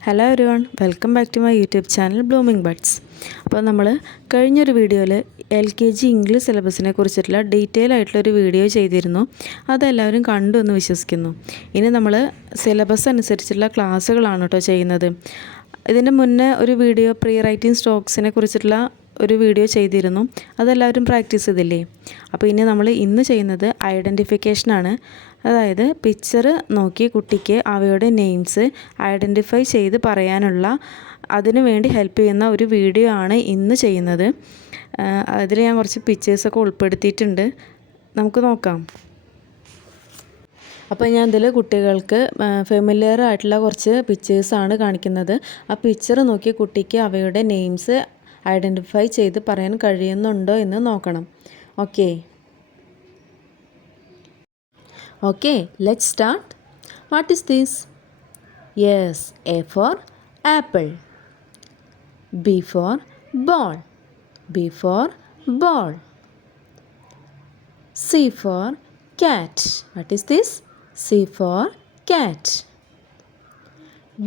Hello everyone, welcome back to my YouTube channel blooming buds. അപ്പോൾ നമ്മൾ കഴിഞ്ഞൊരു വീഡിയോയിൽ LKG ഇംഗ്ലീഷ് സിലബസിനെ കുറിച്ചിട്ടുള്ള ഡീറ്റെയിൽ ആയിട്ടുള്ളൊരു വീഡിയോ ചെയ്തിരുന്നു. അതെല്ലാവരും കണ്ടു എന്ന് വിശ്വസിക്കുന്നു. ഇനി നമ്മൾ സിലബസ് അനുസരിച്ചുള്ള ക്ലാസ്സുകളാണ് കേട്ടോ ചെയ്യുന്നത്. ഇതിൻ്റെ മുന്നേ ഒരു വീഡിയോ പ്രീ റൈറ്റിംഗ് സ്റ്റോക്സിനെ കുറിച്ചിട്ടുള്ള ഒരു വീഡിയോ ചെയ്തിരുന്നു. അതെല്ലാവരും പ്രാക്ടീസ് ചെയ്തില്ലേ? അപ്പോൾ ഇന്ന് ചെയ്യുന്നത് ഐഡൻറ്റിഫിക്കേഷനാണ്. അതായത് പിക്ചർ നോക്കി കുട്ടിക്ക് അവയുടെ നെയിംസ് ഐഡൻറ്റിഫൈ ചെയ്ത് പറയാനുള്ള അതിനു വേണ്ടി ഹെൽപ്പ് ചെയ്യുന്ന ഒരു വീഡിയോ ആണ് ഇന്ന് ചെയ്യുന്നത്. അതിൽ ഞാൻ കുറച്ച് പിക്ചേഴ്സൊക്കെ ഉൾപ്പെടുത്തിയിട്ടുണ്ട്. നമുക്ക് നോക്കാം. അപ്പോൾ ഞാൻ ഇതിൽ കുട്ടികൾക്ക് ഫെമിലിയർ ആയിട്ടുള്ള കുറച്ച് പിക്ചേഴ്സാണ് കാണിക്കുന്നത്. ആ പിക്ചർ നോക്കി കുട്ടിക്ക് അവയുടെ നെയിംസ് ഐഡൻറ്റിഫൈ ചെയ്ത് പറയാൻ കഴിയുന്നുണ്ടോ എന്ന് നോക്കണം. Okay, let's start. What is this? Yes, A for apple. B for ball. B for ball. C for cat. What is this? C for cat.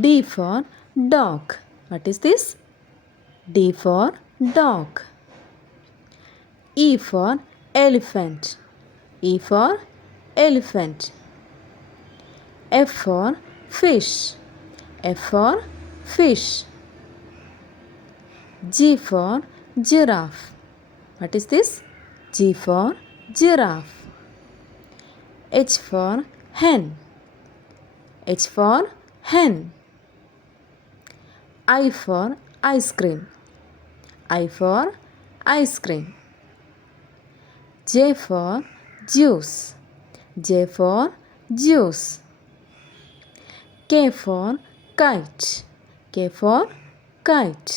D for dog. What is this? D for dog. E for elephant. E for elephant. F for fish. F for fish. G for giraffe. What is this? G for giraffe. H for hen. H for hen. I for ice cream. I for ice cream. J for juice. J for juice. K for kite. K for kite.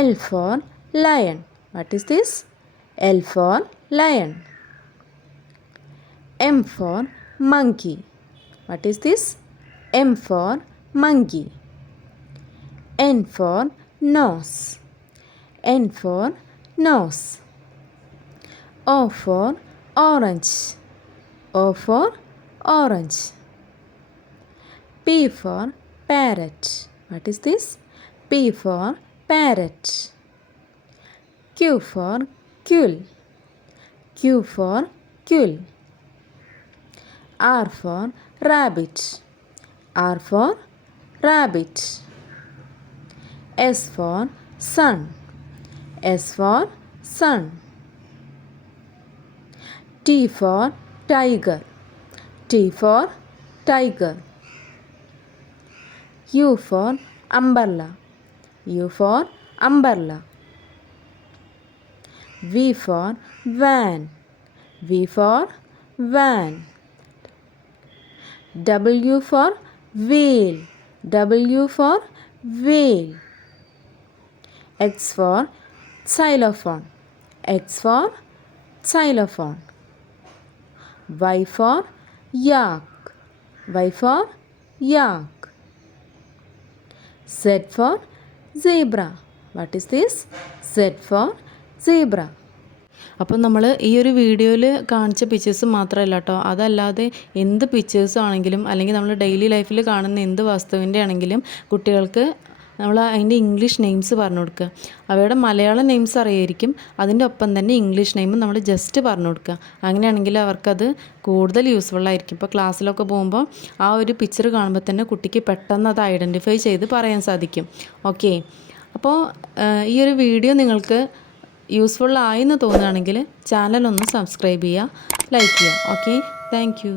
L for lion. What is this? L for lion. M for monkey. What is this? M for monkey. N for nose. N for nose. O for orange. O for orange. P for parrot. What is this? P for parrot. Q for quill. Q for quill. R for rabbit. R for rabbit. S for sun. S for sun. T for tiger. T for tiger. U for umbrella. U for umbrella. V for van. V for van. W for whale. W for whale. X for xylophone. X for xylophone. Y for yak. Y for yak. Z for zebra. What is this? Z for zebra. അപ്പോൾ നമ്മൾ ഈ ഒരു വീഡിയോയിൽ കാണിച്ച pictures മാത്രമല്ല കേട്ടോ, അതല്ലാതെ എന്ത് പിക്ചേഴ്സ് ആണെങ്കിലും അല്ലെങ്കിൽ നമ്മൾ ഡെയിലി ലൈഫിൽ കാണുന്ന എന്ത് വസ്തുവിൻ്റെ ആണെങ്കിലും കുട്ടികൾക്ക് നമ്മൾ അതിൻ്റെ ഇംഗ്ലീഷ് നെയിംസ് പറഞ്ഞു കൊടുക്കുക. അവയുടെ മലയാളം നെയിംസ് അറിയായിരിക്കും, അതിൻ്റെ ഒപ്പം തന്നെ ഇംഗ്ലീഷ് നെയിം നമ്മൾ ജസ്റ്റ് പറഞ്ഞു കൊടുക്കുക. അങ്ങനെയാണെങ്കിൽ അവർക്കത് കൂടുതൽ യൂസ്ഫുള്ളായിരിക്കും. ഇപ്പോൾ ക്ലാസ്സിലൊക്കെ പോകുമ്പോൾ ആ ഒരു പിക്ചർ കാണുമ്പോൾ തന്നെ കുട്ടിക്ക് പെട്ടെന്ന് അത് ഐഡൻറ്റിഫൈ ചെയ്ത് പറയാൻ സാധിക്കും. അപ്പോൾ ഈ ഒരു വീഡിയോ നിങ്ങൾക്ക് യൂസ്ഫുള്ളായെന്ന് തോന്നുകയാണെങ്കിൽ ചാനൽ ഒന്ന് സബ്സ്ക്രൈബ് ചെയ്യുക, ലൈക്ക് ചെയ്യുക. Thank you.